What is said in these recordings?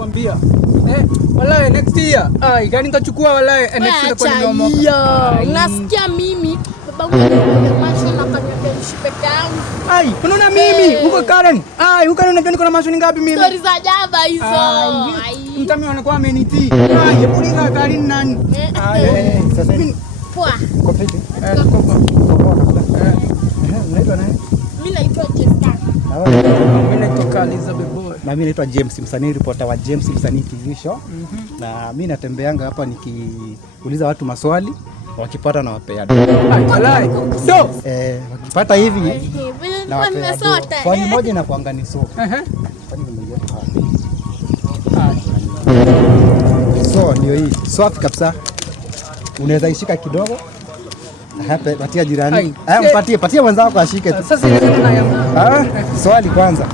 nakwambia. Wallahi next year. Gani nitachukua wallahi next year kwa ndio. Unasikia mimi babangu anakuja macho na kaniambia nishi peke yangu. Unaona mimi huko Karen. Huko unajua niko na macho ngapi mimi? Stories za jaba hizo. Mtami anakuwa amenitii. Hebu nika Karen nani? Sasa poa. Kopiti. Unaitwa nani? Mimi naitwa Jessica. Mimi naitwa Elizabeth Boy. Na mimi naitwa James Msanii, reporter wa James Msanii TV show. Na mimi natembeanga hapa nikiuliza watu maswali, wakipata na wapea dogo. Wallahi. So, wakipata hivi na wapea dogo. Sote. Swali moja na kuangani so. So ndio hii. Swafi kabisa. Unaweza ishika kidogo. Hapa patia jirani. Patia wenzako ashike tu. Sasa ile tena ya. Swali kwanza.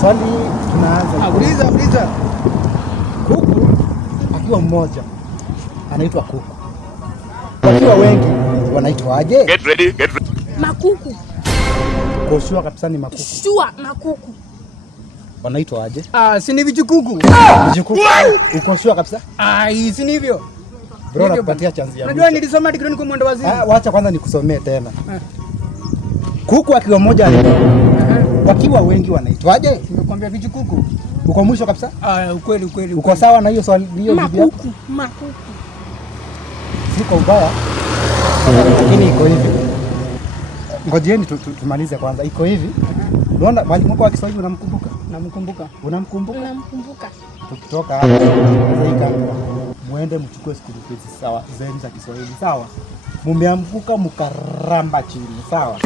Swali tunaanza. Uliza. Kuku akiwa mmoja anaitwa kuku. Wakiwa wengi wanaitwa aje? Get ready. Makuku. Koshua kabisa ni makuku. Shua makuku. Wanaitwa aje? Si ni vichukuku. Vichukuku. Ukoshua kabisa? Si ni hivyo. Bro, nakupatia chance ya. Unajua nilisoma degree kwa mwendo wazimu. Wacha kwanza nikusomee tena. Kuku akiwa mmoja wakiwa wengi wanaitwaje? Nimekwambia vichukuku. Uko mwisho kabisa? Ukweli. Uko sawa na hiyo swali hiyo Makuku. Siko ubaya. Lakini iko hivi. Ngojeeni tumalize kwanza. Iko hivi. Unaona mwalimu wako wa Kiswahili unamkumbuka? Unamkumbuka? Tukitoka hapa hii kamera. Muende mchukue school fees sawa zenu za Kiswahili sawa. Mumeamkuka mkaramba chini sawa.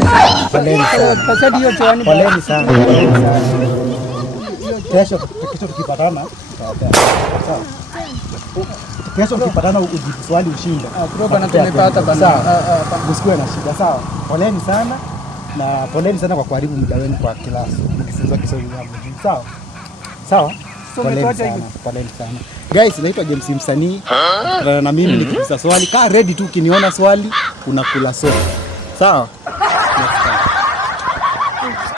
Poleni sana. Poleni sana. Kesho tukipatana sawa. Kesho tukipatana ujibu swali ushinde. Kutoka na tumepata bana. Msikuwe na shida sawa. Poleni sana na poleni sana kwa kuharibu muda wenu kwa klasi. Mkifunza Kiswahili sawa. Sawa? Poleni sana. Guys, naitwa James Msanii. Na mimi nikiuliza swali, kaa ready tu ukiniona swali unakula soda. Sawa?